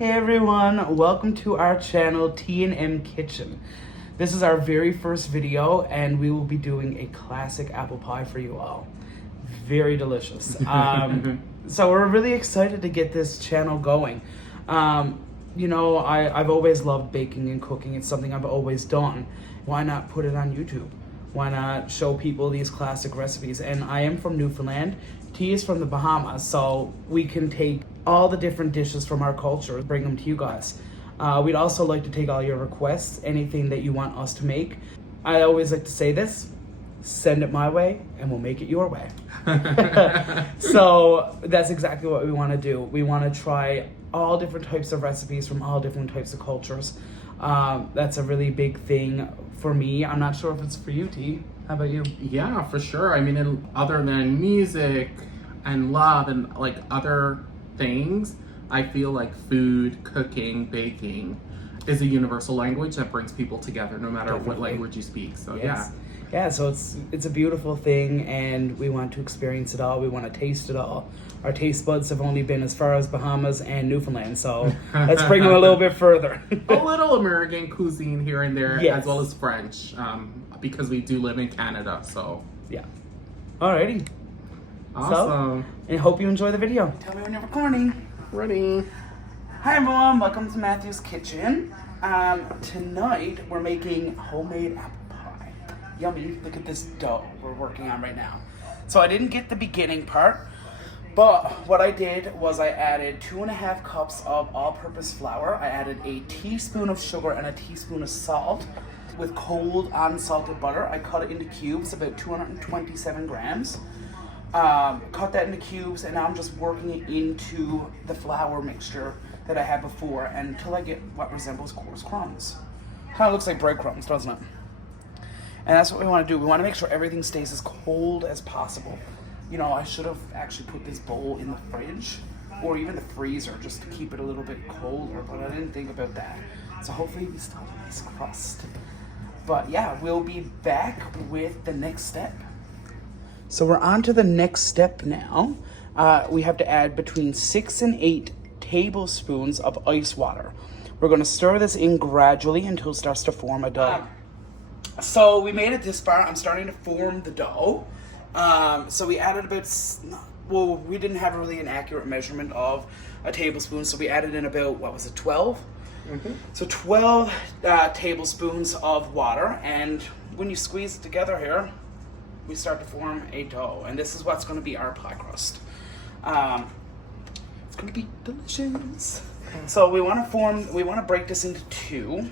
Hey everyone, welcome to our channel T&M This is our very first video and we will be doing a classic apple pie for you all. Very delicious. So we're really excited to get this channel going. You know, I've always loved baking and cooking. It's something I've always done. Why not put it on YouTube? Why not show people these classic recipes? And I am from Newfoundland. T is from the Bahamas, so we can take all the different dishes from our culture, bring them to you guys. We'd also like to take all your requests, anything that you want us to make. I always like to say this, send it my way and we'll make it your way. So that's exactly what we want to do. We want to try all different types of recipes from all different types of cultures. That's a really big thing for me. I'm not sure if it's for you, T. How about you? Yeah, for sure. I mean, other than music and love and like other things, I feel like food, cooking, baking is a universal language that brings people together no matter what language you speak. So yes. Yeah, so it's a beautiful thing and we want to experience it all. We want to taste it all. Our taste buds have only been as far as Bahamas and Newfoundland, so let's bring them a little bit further. A little American cuisine here and there, yes, as well as French, because we do live in Canada, so. Yeah. Alrighty. Awesome. So, I hope you enjoy the video. Tell me when you're recording. Ready. Hi everyone, welcome to Matthew's Kitchen. Tonight we're making homemade apple pie. Yummy, look at this dough we're working on right now. So I didn't get the beginning part, but what I did was I added 2.5 cups of all-purpose flour. I added a teaspoon of sugar and a teaspoon of salt with cold unsalted butter. I cut it into cubes, about 227 grams. Cut that into cubes, and now I'm just working it into the flour mixture that I had before until I get what resembles coarse crumbs. Kind of looks like breadcrumbs, doesn't it? And that's what we want to do. We want to make sure everything stays as cold as possible. You know, I should have actually put this bowl in the fridge or even the freezer just to keep it a little bit colder, but I didn't think about that. So hopefully we still have a nice crust. But yeah, we'll be back with the next step. So we're on to the next step now. We have to add between 6 and 8 tablespoons of ice water. We're going to stir this in gradually until it starts to form a dough. So we made it this far. I'm starting to form the dough. So we added about, well, we didn't have really an accurate measurement of a tablespoon, so we added in about, what was it, 12? Mm-hmm. So 12 tablespoons of water, and when you squeeze it together here, we start to form a dough, and this is what's going to be our pie crust. It's going to be delicious. So we want to break this into two.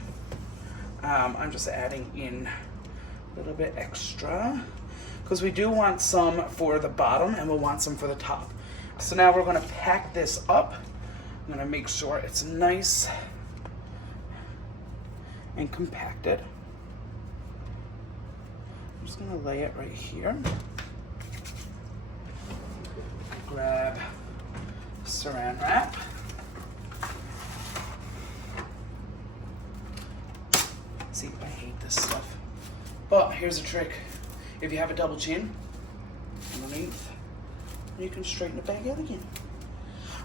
I'm just adding in a little bit extra because we do want some for the bottom and we'll want some for the top. So now we're going to pack this up. I'm going to make sure it's nice and compacted. I'm just going to lay it right here. Grab saran wrap. See, I hate this stuff. But here's a trick. If you have a double chin underneath, you can straighten it back out again.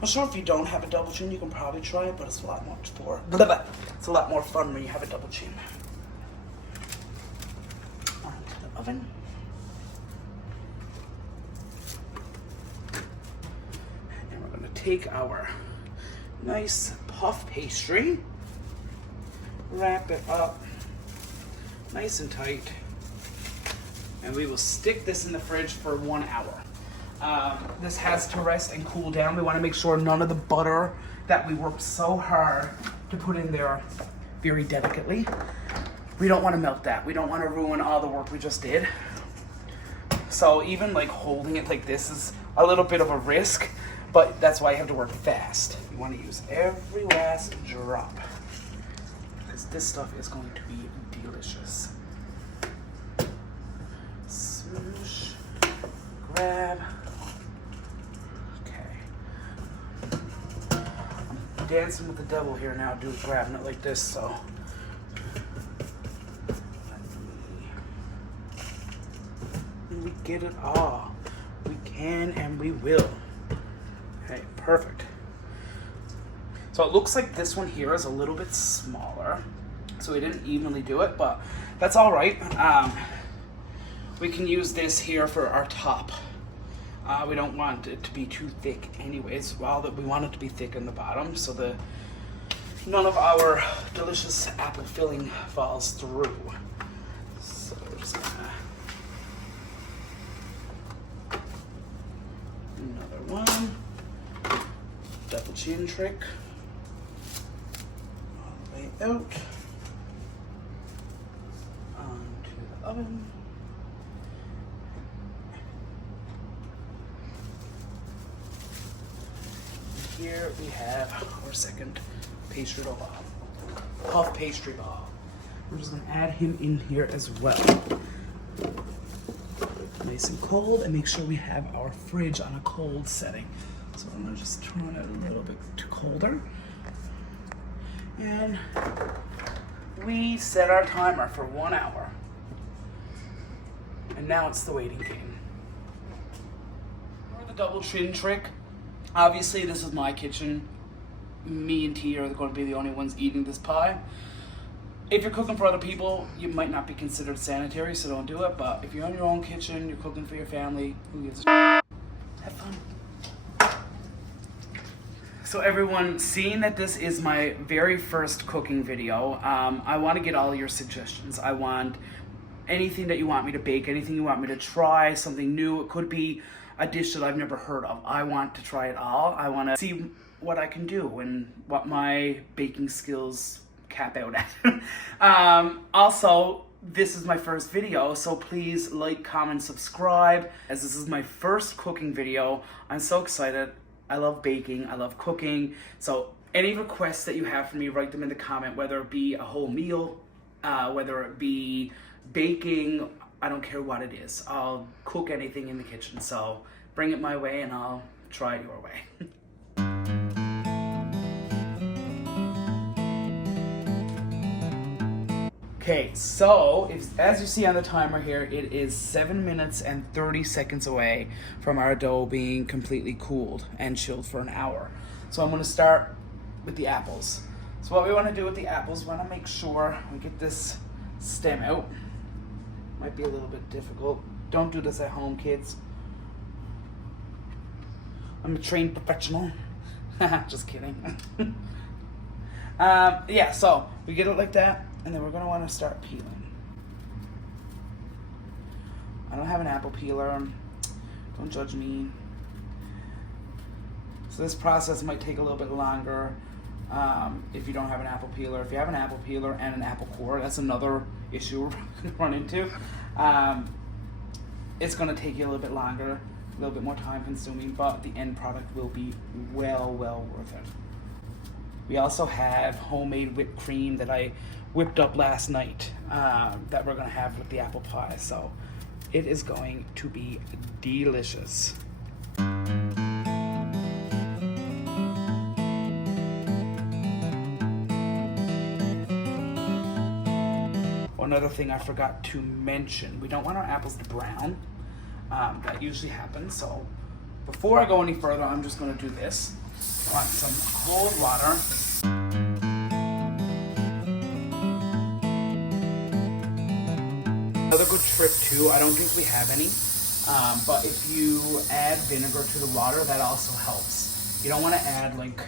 I'm sure if you don't have a double chin, you can probably try it, but it's a lot more it's a lot more fun when you have a double chin. Onto the oven. And we're going to take our nice puff pastry, wrap it up nice and tight, and we will stick this in the fridge for 1 hour. This has to rest and cool down. We want to make sure none of the butter that we worked so hard to put in there very delicately, we don't want to melt that. We don't want to ruin all the work we just did. So even like holding it like this is a little bit of a risk, but that's why you have to work fast. You want to use every last drop because this stuff is going to be delicious. Smoosh, grab. Okay. I'm dancing with the devil here now, dude, grabbing it like this, so. We get it all. We can and we will. Okay, perfect. So it looks like this one here is a little bit smaller. So we didn't evenly do it, but that's all right. We can use this here for our top. We don't want it to be too thick anyways. Well, that we want it to be thick in the bottom so that none of our delicious apple filling falls through. So we're just gonna... Another one. Double chin trick. All the way out. Onto the oven. Here we have our second pastry dough ball, puff pastry ball. We're just gonna add him in here as well. Nice and cold, and make sure we have our fridge on a cold setting. So I'm gonna just turn it a little bit colder. And we set our timer for 1 hour. And now it's the waiting game. For the double chin trick, obviously, this is my kitchen. Me and T are going to be the only ones eating this pie. If you're cooking for other people, you might not be considered sanitary, so don't do it. But if you're in your own kitchen, you're cooking for your family, who gives a shit? Have fun. So everyone, seeing that this is my very first cooking video, I want to get all your suggestions. I want anything that you want me to bake, anything you want me to try, something new. It could be a dish that I've never heard of. I want to try it all. I want to see what I can do and what my baking skills cap out at. Also, this is my first video, so please like, comment, subscribe. As this is my first cooking video, I'm so excited. I love baking, I love cooking. So any requests that you have for me, write them in the comment, whether it be a whole meal, whether it be baking, I don't care what it is. I'll cook anything in the kitchen, so bring it my way and I'll try it your way. Okay, so as you see on the timer here, it is 7 minutes and 30 seconds away from our dough being completely cooled and chilled for an hour. So I'm gonna start with the apples. So what we wanna do with the apples, we wanna make sure we get this stem out. Might be a little bit difficult. Don't do this at home, kids. I'm a trained professional. Just kidding. Yeah, so we get it like that, and then we're gonna wanna start peeling. I don't have an apple peeler. Don't judge me. So this process might take a little bit longer if you don't have an apple peeler. If you have an apple peeler and an apple core, that's another issue we're gonna run into. It's gonna take you a little bit longer, a little bit more time consuming, but the end product will be well worth it. We also have homemade whipped cream that I whipped up last night that we're gonna have with the apple pie. So it is going to be delicious. Another thing I forgot to mention, we don't want our apples to brown. That usually happens. So before I go any further, I'm just gonna do this. I want some cold water. Another good trick too, I don't think we have any, but if you add vinegar to the water, that also helps. You don't want to add like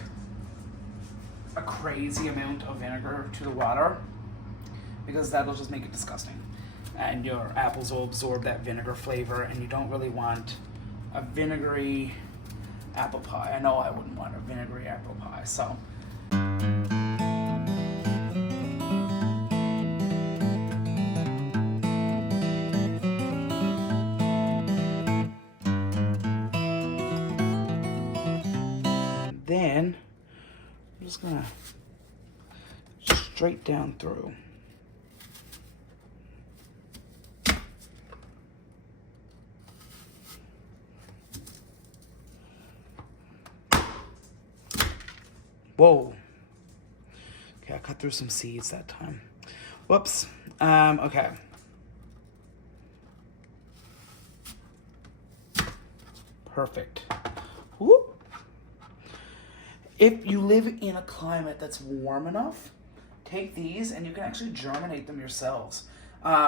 a crazy amount of vinegar to the water because that'll just make it disgusting. And your apples will absorb that vinegar flavor, and you don't really want a vinegary apple pie. I know I wouldn't want a vinegary apple pie, so. Then I'm just gonna straight down through. Whoa. Okay, I cut through some seeds that time. Whoops. Okay. Perfect. Whoop. If you live in a climate that's warm enough, take these and you can actually germinate them yourselves.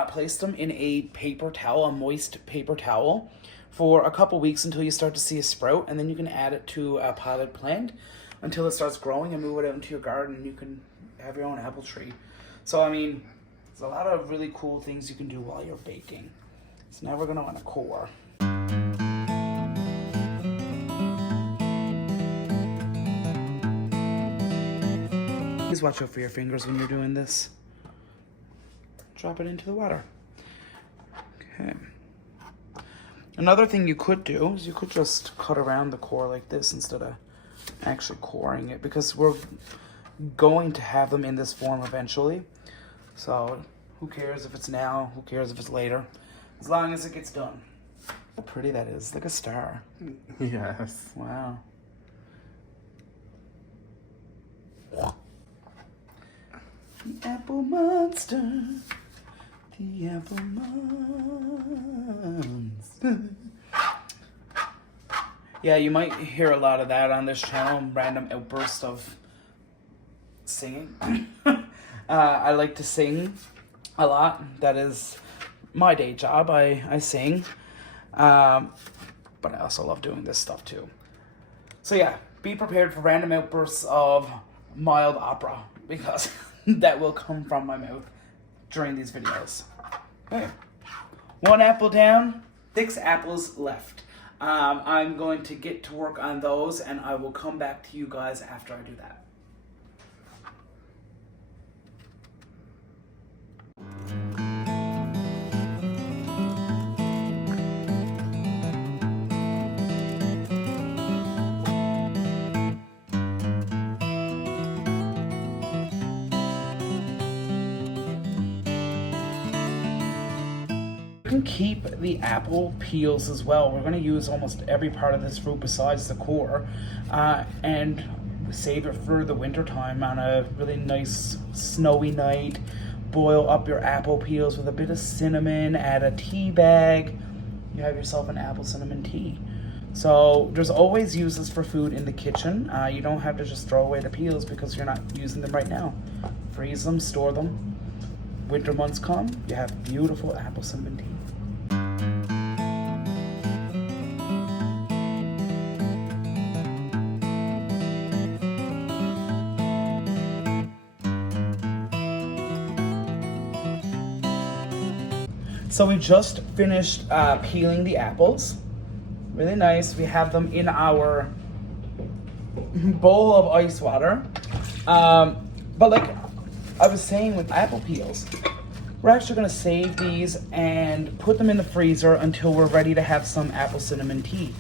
Place them in a paper towel, a moist paper towel, for a couple weeks until you start to see a sprout, and then you can add it to a potted plant until it starts growing and move it out into your garden, and you can have your own apple tree. So, I mean, there's a lot of really cool things you can do while you're baking. So now we're gonna want to core. Please watch out for your fingers when you're doing this. Drop it into the water. Okay. Another thing you could do is you could just cut around the core like this instead of actually coring it, because we're going to have them in this form eventually. So who cares if it's now, who cares if it's later, as long as it gets done. How pretty that is, like a star. Yes. Wow. The apple monster. The apple monster. Yeah, you might hear a lot of that on this channel, random outbursts of singing. I like to sing a lot. That is my day job. I sing. But I also love doing this stuff too. So yeah, be prepared for random outbursts of mild opera, because that will come from my mouth during these videos. Okay. 1 apple down, 6 apples left. I'm going to get to work on those, and I will come back to you guys after I do that. You can keep the apple peels as well. We're going to use almost every part of this fruit besides the core, and save it for the winter time on a really nice snowy night. Boil up your apple peels with a bit of cinnamon, add a tea bag. You have yourself an apple cinnamon tea. So there's always uses for food in the kitchen. You don't have to just throw away the peels because you're not using them right now. Freeze them, store them. Winter months come, you have beautiful apple cinnamon tea. So we just finished peeling the apples. Really nice. We have them in our bowl of ice water. But like I was saying with apple peels, we're actually gonna save these and put them in the freezer until we're ready to have some apple cinnamon tea.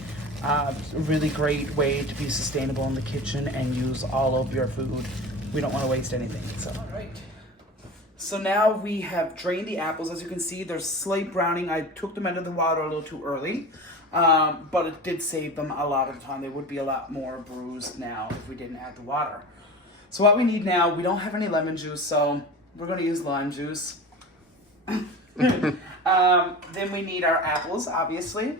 It's a really great way to be sustainable in the kitchen and use all of your food. We don't want to waste anything. So, all right. So now we have drained the apples. As you can see, there's slight browning. I took them out of the water a little too early, but it did save them a lot of the time. They would be a lot more bruised now if we didn't add the water. So what we need now, we don't have any lemon juice, so we're going to use lime juice. Then we need our apples, obviously.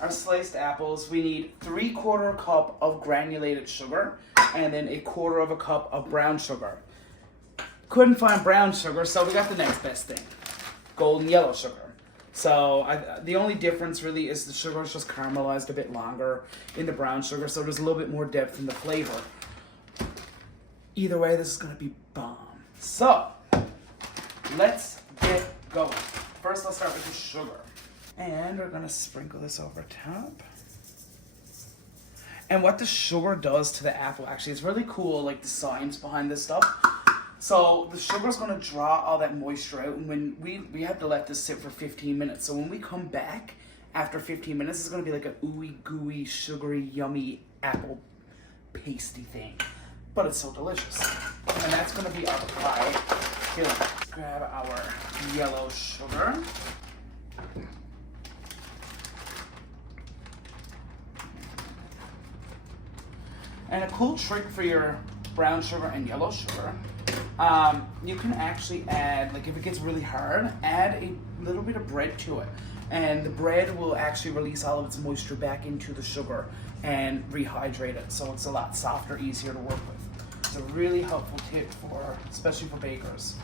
Our sliced apples. We need 3/4 cup of granulated sugar, and then 1/4 cup of brown sugar. Couldn't find brown sugar, so we got the next best thing, golden yellow sugar. So the only difference really is the sugar is just caramelized a bit longer in the brown sugar, so there's a little bit more depth in the flavor. Either way, this is gonna be bomb. So let's get going. First, let's start with the sugar. And we're gonna sprinkle this over top. And what the sugar does to the apple, actually, it's really cool, like the science behind this stuff. So the sugar's gonna draw all that moisture out, and when we have to let this sit for 15 minutes. So when we come back after 15 minutes, it's gonna be like a ooey gooey, sugary, yummy apple pasty thing. But it's so delicious. And that's gonna be our pie. Here, grab our yellow sugar. And a cool trick for your brown sugar and yellow sugar, you can actually add, like if it gets really hard, add a little bit of bread to it. And the bread will actually release all of its moisture back into the sugar and rehydrate it so it's a lot softer, easier to work with. It's a really helpful tip for, especially for bakers.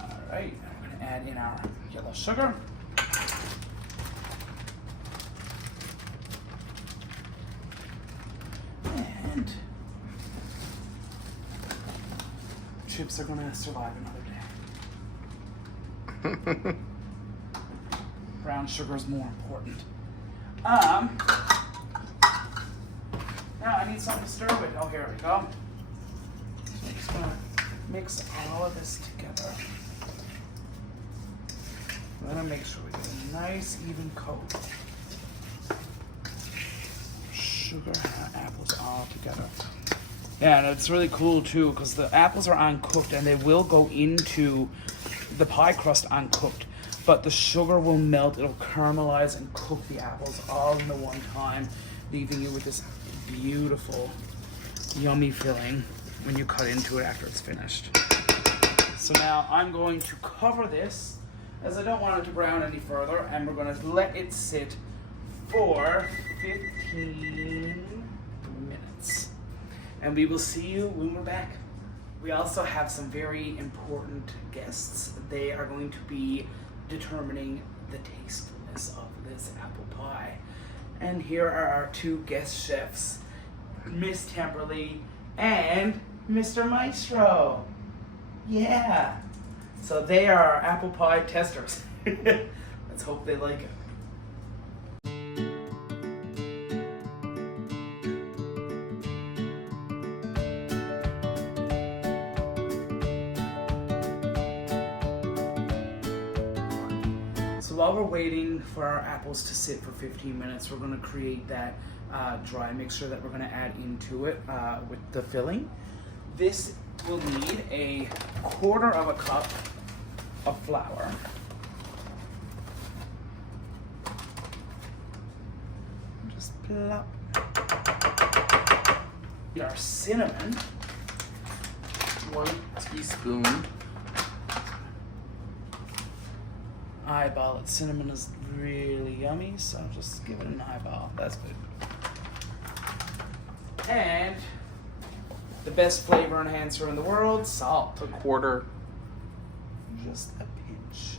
All right, I'm gonna add in our yellow sugar. And chips are gonna survive another day. Brown sugar is more important. Now I need something to stir with. Oh, here we go. So I'm just gonna mix all of this together. I'm gonna make sure we get a nice even coat. Sugar and apples all together. Yeah, and it's really cool too because the apples are uncooked and they will go into the pie crust uncooked, but the sugar will melt, it'll caramelize and cook the apples all in the one time, leaving you with this beautiful, yummy filling when you cut into it after it's finished. So now I'm going to cover this as I don't want it to brown any further, and we're going to let it sit for 15 minutes. And we will see you when we're back. We also have some very important guests. They are going to be determining the tastefulness of this apple pie. And here are our two guest chefs, Miss Temperley and Mr. Maestro. Yeah. So they are our apple pie testers. Let's hope they like it. So while we're waiting for our apples to sit for 15 minutes, we're going to create that dry mixture that we're going to add into it with the filling. This will need a 1/4 cup of flour. Just plop. Our cinnamon. 1 teaspoon. Eyeball it. Cinnamon is really yummy, so just give it an eyeball. That's good. And the best flavor enhancer in the world, salt. 1/4. Just a pinch.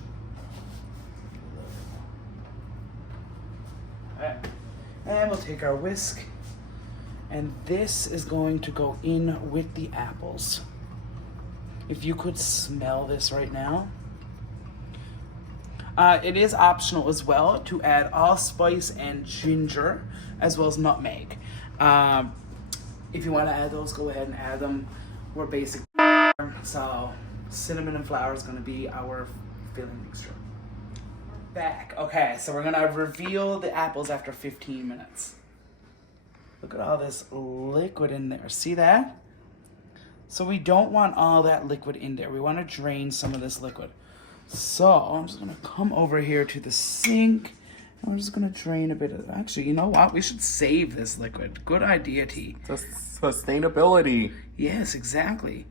Alright. And we'll take our whisk, and this is going to go in with the apples. If you could smell this right now. It is optional as well to add allspice and ginger, as well as nutmeg. If you want to add those, go ahead and add them. We're basic. So cinnamon and flour is going to be our filling mixture. We're back. Okay, so we're going to reveal the apples after 15 minutes. Look at all this liquid in there. See that? So we don't want all that liquid in there. We want to drain some of this liquid. So I'm just gonna come over here to the sink, and we're just gonna drain a bit of. Actually, you know what? We should save this liquid. Good idea, T. Sustainability. Yes, exactly.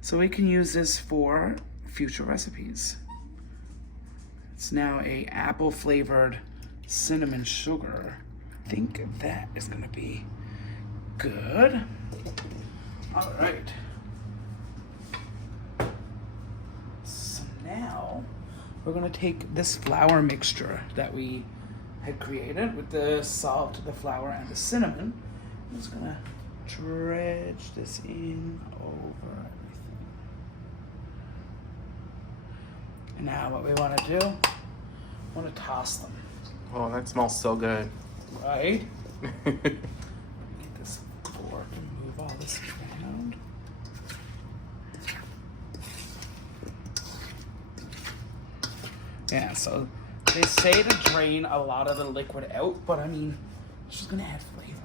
So we can use this for future recipes. It's now a apple flavored cinnamon sugar. I think that is gonna be good. All right. Now, we're going to take this flour mixture that we had created with the salt, the flour, and the cinnamon. I'm just going to dredge this in over everything. And now what we want to do, I want to toss them. Oh, that smells so good. Right? Get this fork and move all this around. Yeah, so they say to drain a lot of the liquid out, but I mean, it's just gonna add flavor.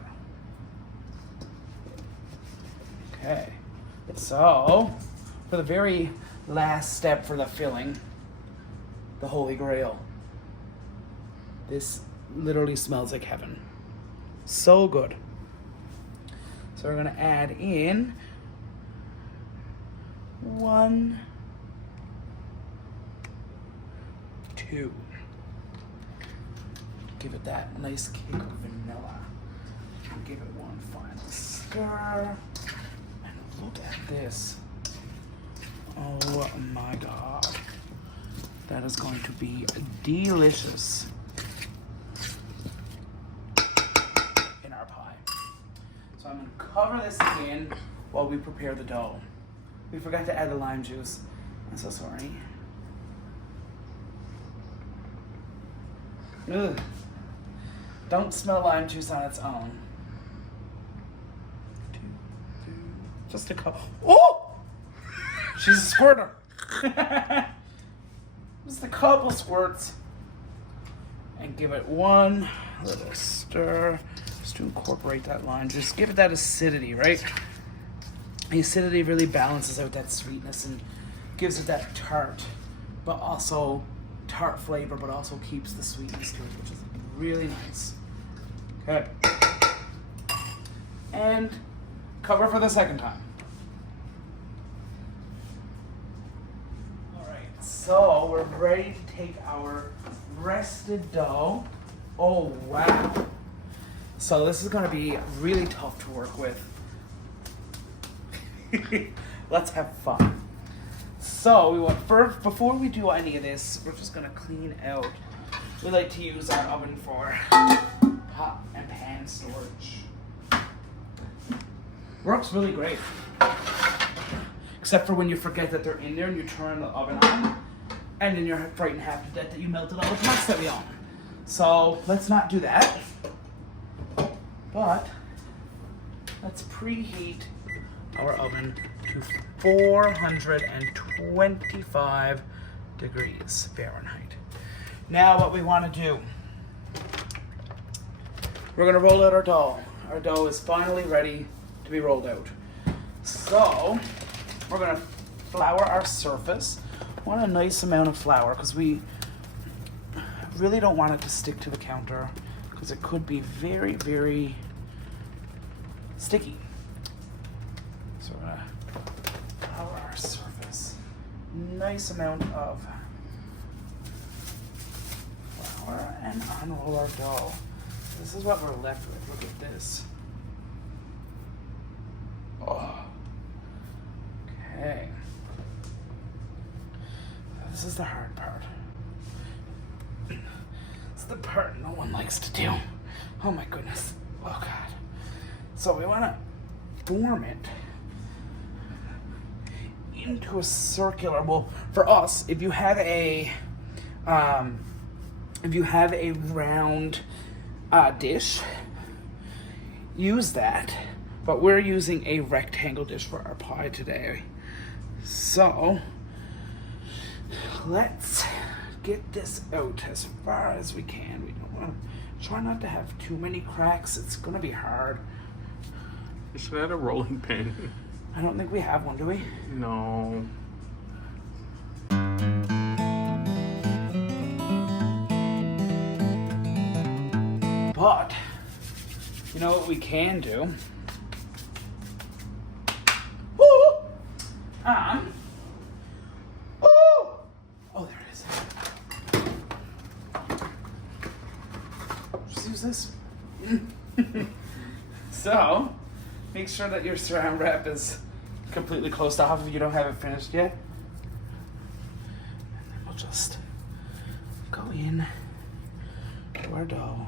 Okay, so for the very last step for the filling, the Holy Grail. This literally smells like heaven. So good. So we're gonna add in 1, 2. Give it that nice kick of vanilla. Give it one final stir. And look at this. Oh my God. That is going to be delicious in our pie. So I'm going to cover this again while we prepare the dough. We forgot to add the lime juice. I'm so sorry. Ugh. Don't smell lime juice on its own. Just a couple. Oh! She's a squirter. Just a couple squirts. And give it one little stir. Just to incorporate that lime juice. Give it that acidity, right? The acidity really balances out that sweetness and gives it that tart, but also tart flavor, but also keeps the sweetness to it, which is really nice. Okay. And cover for the second time. All right, so we're ready to take our rested dough. Oh, wow. So this is gonna be really tough to work with. Let's have fun. So we want first, before we do any of this, we're just gonna clean out. We like to use our oven for pot and pan storage. Works really great. Except for when you forget that they're in there and you turn the oven on, and then you're frightened half to death that you melted all the pots that we own. So let's not do that. But let's preheat our oven to 425 degrees Fahrenheit. Now what we want to do, we're going to roll out our dough. Our dough is finally ready to be rolled out. So we're going to flour our surface. I want a nice amount of flour because we really don't want it to stick to the counter because it could be very, very sticky. So we're gonna flour our surface. Nice amount of flour and unroll our dough. This is what we're left with. Look at this. Oh. Okay. This is the hard part. It's the part no one likes to do. Oh my goodness. Oh God. So we want to form it into a circular. Well, for us, if you have a round dish, use that. But we're using a rectangle dish for our pie today. So let's get this out as far as we can. We don't want to try not to have too many cracks. It's gonna be hard. You should add a rolling pin. I don't think we have one, do we? No. But you know what we can do? Woo! Woo! Oh, there it is. Just use this. So, make sure that your saran wrap is completely closed off if you don't have it finished yet. And then we'll just go in to our dough.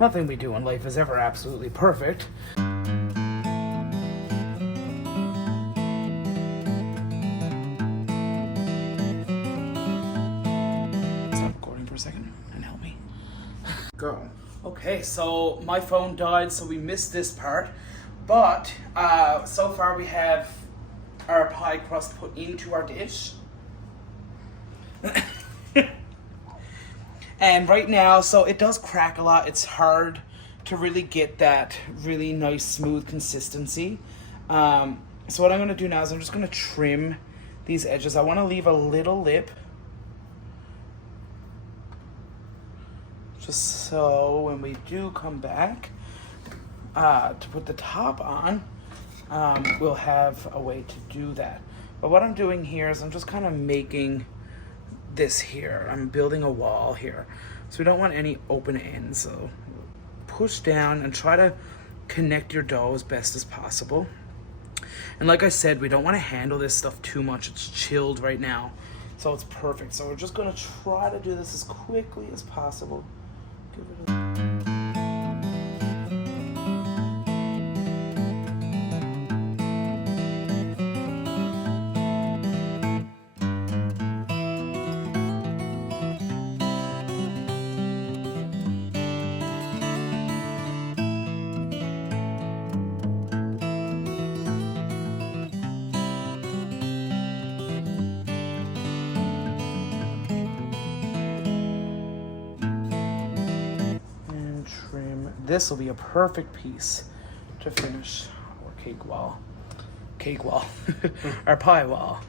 Nothing we do in life is ever absolutely perfect. Stop recording for a second and help me. Go. Okay, so my phone died, so we missed this part. But so far we have our pie crust put into our dish. And right now, so it does crack a lot. It's hard to really get that really nice smooth consistency. So what I'm gonna do now is I'm just gonna trim these edges. I wanna leave a little lip, just so when we do come back to put the top on, we'll have a way to do that. But what I'm doing here is I'm just kind of making this here. I'm building a wall here. So we don't want any open ends. So push down and try to connect your dough as best as possible. And like I said, we don't want to handle this stuff too much. It's chilled right now, so it's perfect. So we're just going to try to do this as quickly as possible. Give it a... This will be a perfect piece to finish our cake wall. Our pie wall.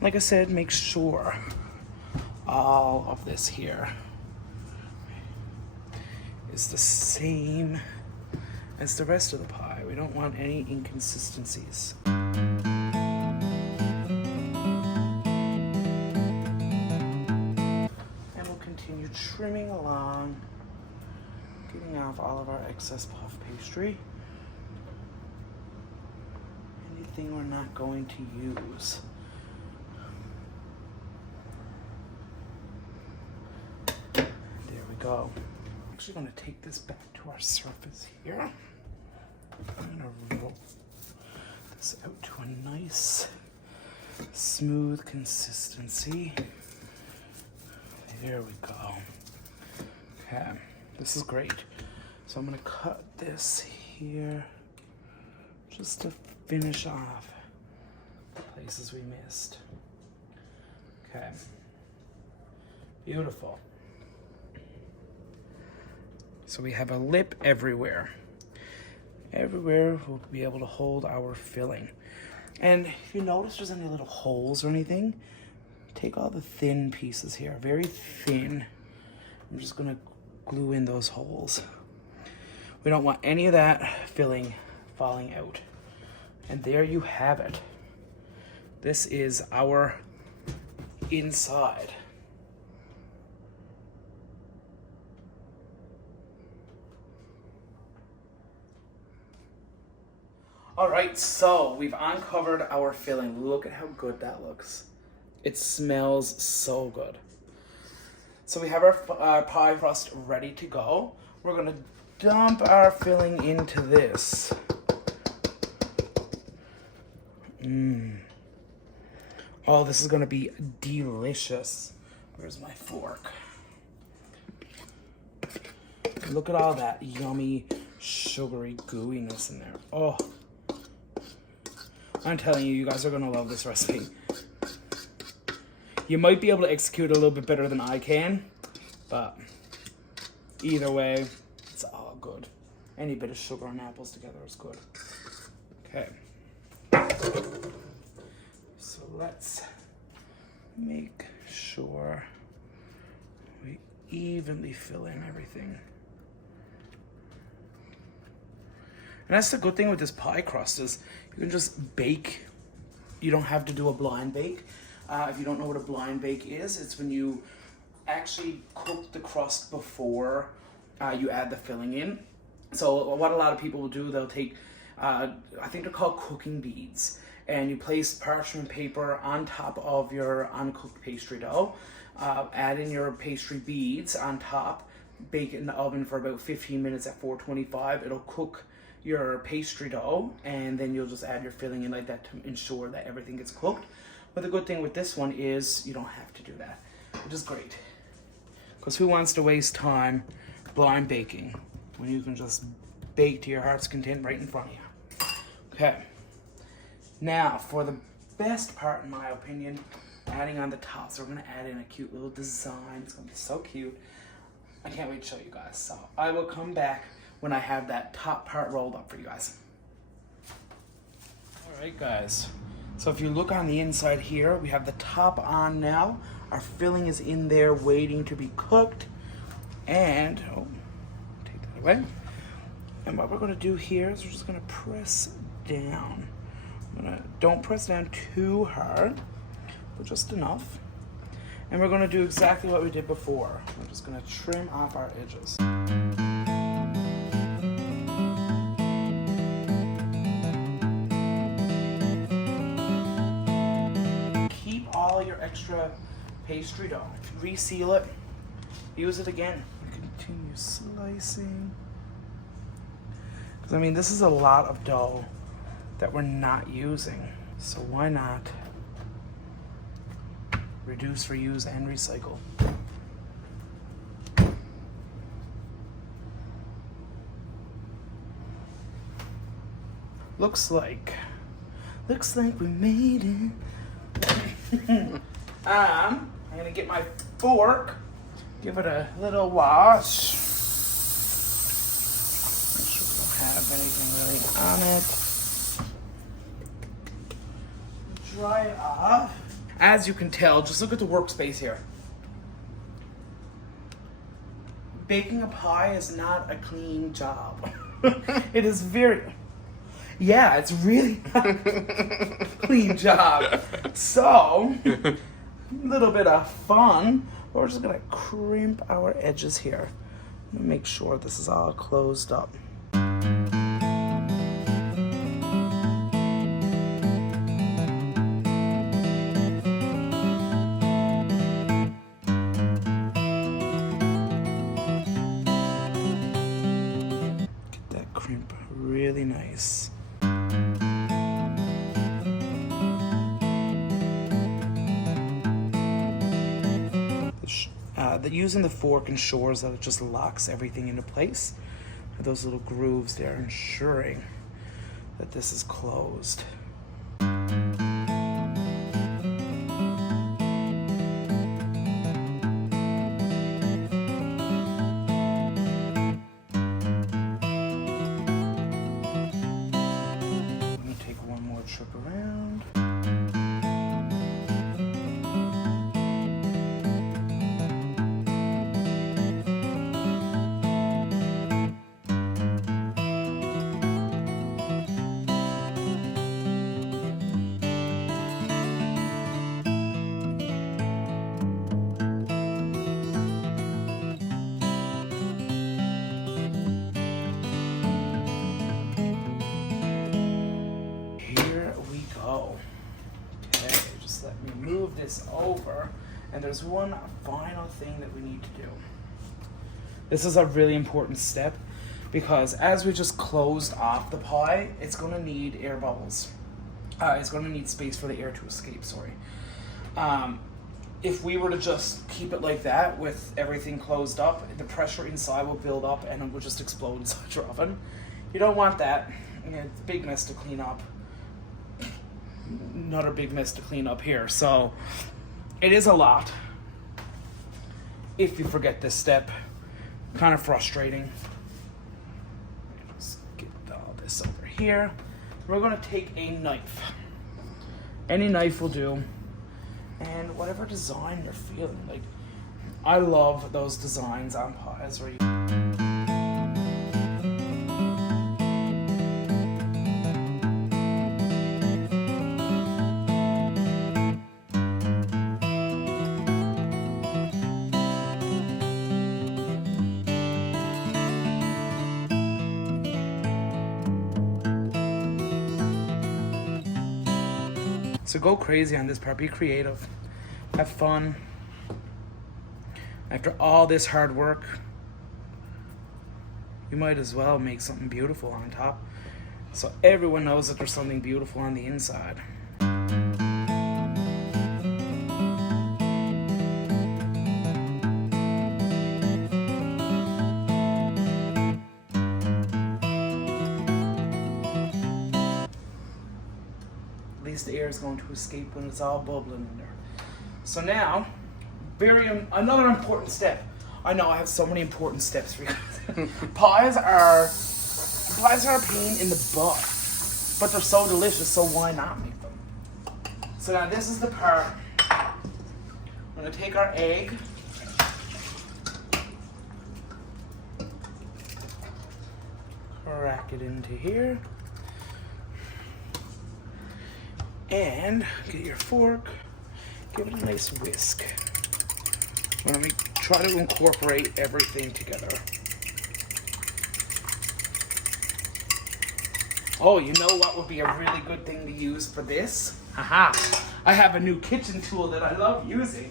Like I said, make sure all of this here is the same as the rest of the pie. We don't want any inconsistencies. Trimming along, getting off all of our excess puff pastry. Anything we're not going to use. There we go. I'm actually going to take this back to our surface here. I'm going to roll this out to a nice, smooth consistency. There we go. Okay, this is great. So I'm gonna cut this here just to finish off the places we missed. Okay, beautiful. So we have a lip everywhere. Everywhere we'll be able to hold our filling. And if you notice there's any little holes or anything, take all the thin pieces here, very thin. I'm just gonna glue in those holes. We don't want any of that filling falling out. And there you have it. This is our inside. All right, so we've uncovered our filling. Look at how good that looks. It smells so good. So we have our pie crust ready to go. We're gonna dump our filling into this. Oh, this is gonna be delicious. Where's my fork? Look at all that yummy, sugary gooiness in there. Oh, I'm telling you, you guys are gonna love this recipe. You might be able to execute a little bit better than I can, but either way, it's all good. Any bit of sugar and apples together is good. Okay. So let's make sure we evenly fill in everything. And that's the good thing with this pie crust is you can just bake. You don't have to do a blind bake. If you don't know what a blind bake is, it's when you actually cook the crust before you add the filling in. So what a lot of people will do, they'll take, I think they're called cooking beads, and you place parchment paper on top of your uncooked pastry dough, add in your pastry beads on top, bake it in the oven for about 15 minutes at 425. It'll cook your pastry dough, and then you'll just add your filling in like that to ensure that everything gets cooked. But the good thing with this one is you don't have to do that, which is great. Because who wants to waste time blind baking when you can just bake to your heart's content right in front of you? Okay. Now, for the best part, in my opinion, adding on the top. So we're gonna add in a cute little design. It's gonna be so cute. I can't wait to show you guys. So I will come back when I have that top part rolled up for you guys. All right, guys. So if you look on the inside here, we have the top on now. Our filling is in there waiting to be cooked. And, oh, take that away. And what we're gonna do here is we're just gonna press down. Don't press down too hard, but just enough. And we're gonna do exactly what we did before. We're just gonna trim off our edges. Keep all your extra pastry dough. Reseal it, use it again. Continue slicing. Because I mean, this is a lot of dough that we're not using. So why not reduce, reuse, and recycle? Looks like we made it. I'm gonna get my fork, give it a little wash. Make sure we don't have anything really on it. Dry it off. As you can tell, just look at the workspace here. Baking a pie is not a clean job. It is yeah, it's really not a clean job. So, a little bit of fun. We're just gonna crimp our edges here. Make sure this is all closed up. Crimp really nice. Using the fork ensures that it just locks everything into place. Those little grooves there ensuring that this is closed. Trip around. Move this over, and there's one final thing that we need to do. This is a really important step because as we just closed off the pie, it's going to need air bubbles. It's going to need space for the air to escape, sorry. If we were to just keep it like that with everything closed up, the pressure inside will build up and it will just explode inside your oven. You don't want that. It's a big mess to clean up. Another big mess to clean up here. So it is a lot if you forget this step. Kind of frustrating. Let's get all this over here. We're going to take a knife. Any knife will do. And whatever design you're feeling. Like, I love those designs on pies where you So go crazy on this part, be creative, have fun. After all this hard work, you might as well make something beautiful on top so everyone knows that there's something beautiful on the inside. least the air is going to escape when it's all bubbling in there. So now, another important step. I know I have so many important steps for you. Pies are a pain in the butt, but they're so delicious, so why not make them? So now this is the part. We're gonna take our egg. Crack it into here. And get your fork, give it a nice whisk. We're gonna try to incorporate everything together. Oh, you know what would be a really good thing to use for this? Haha! I have a new kitchen tool that I love using.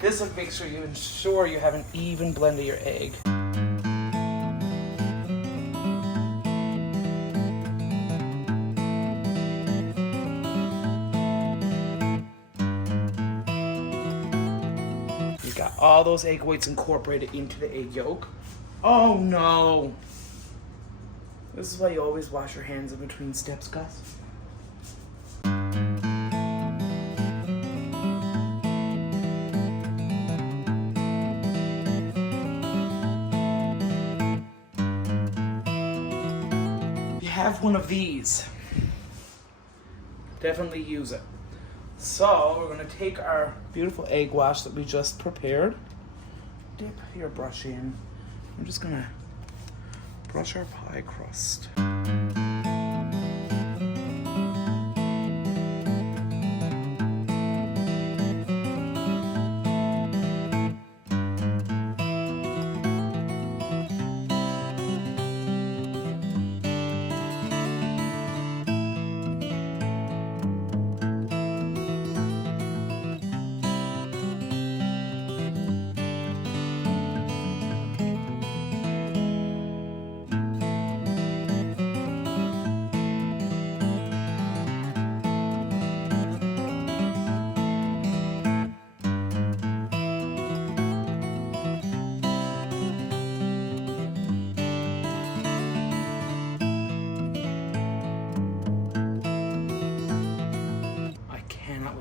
This will make sure you ensure you have an even blend of your egg. You got all those egg whites incorporated into the egg yolk. Oh no! This is why you always wash your hands in between steps, guys. You have one of these. Definitely use it. So we're gonna take our beautiful egg wash that we just prepared. Dip your brush in. I'm just gonna brush our pie crust.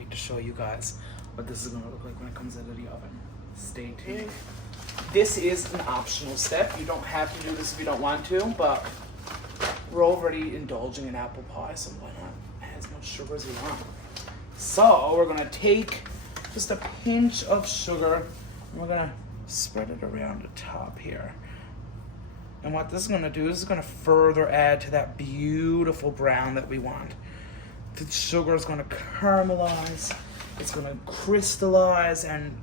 To show you guys what this is going to look like when it comes out of the oven. Stay tuned. This is an optional step. You don't have to do this if you don't want to, but we're already indulging in apple pie, so why not add as much sugar as you want. So we're going to take just a pinch of sugar and we're going to spread it around the top here. And what this is going to do is it's going to further add to that beautiful brown that we want. The sugar is going to caramelize, it's going to crystallize and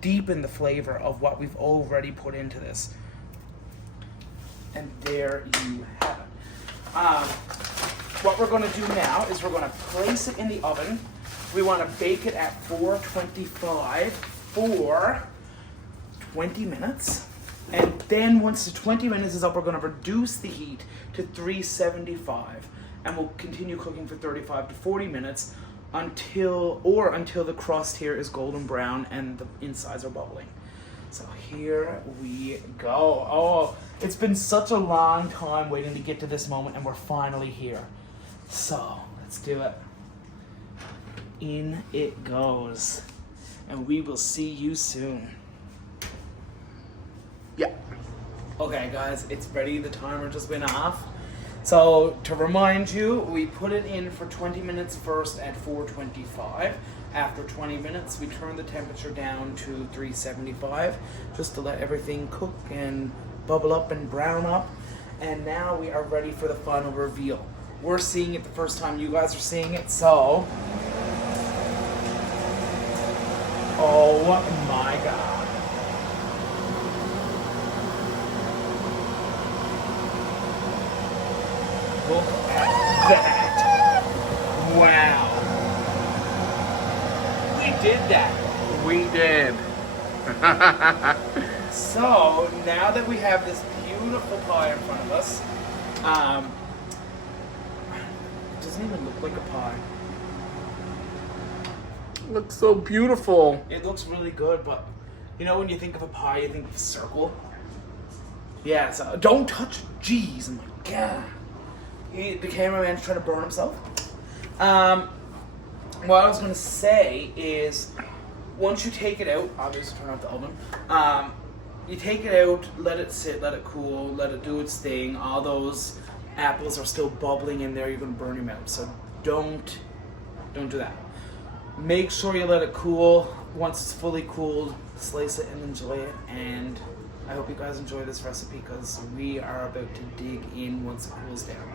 deepen the flavor of what we've already put into this. And there you have it. What we're going to do now is we're going to place it in the oven. We want to bake it at 425 for 20 minutes. And then once the 20 minutes is up, we're going to reduce the heat to 375. And we'll continue cooking for 35 to 40 minutes until the crust here is golden brown and the insides are bubbling. So here we go. Oh, it's been such a long time waiting to get to this moment and we're finally here. So let's do it. In it goes. And we will see you soon. Yeah. Okay guys, it's ready. The timer just went off. So to remind you, we put it in for 20 minutes first at 425. After 20 minutes, we turn the temperature down to 375 just to let everything cook and bubble up and brown up. And now we are ready for the final reveal. We're seeing it the first time you guys are seeing it, so... Oh my God. Look at that. Wow. We did that. We did. So, now that we have this beautiful pie in front of us, it doesn't even look like a pie. It looks so beautiful. It looks really good, but you know when you think of a pie, you think of a circle? Yeah, so don't touch, jeez, oh my God. The cameraman's trying to burn himself. What I was gonna say is, once you take it out, obviously turn off the oven. You take it out, let it sit, let it cool, let it do its thing. All those apples are still bubbling in there. You're gonna burn your mouth. So don't do that. Make sure you let it cool. Once it's fully cooled, slice it and enjoy it. And I hope you guys enjoy this recipe because we are about to dig in once it cools down.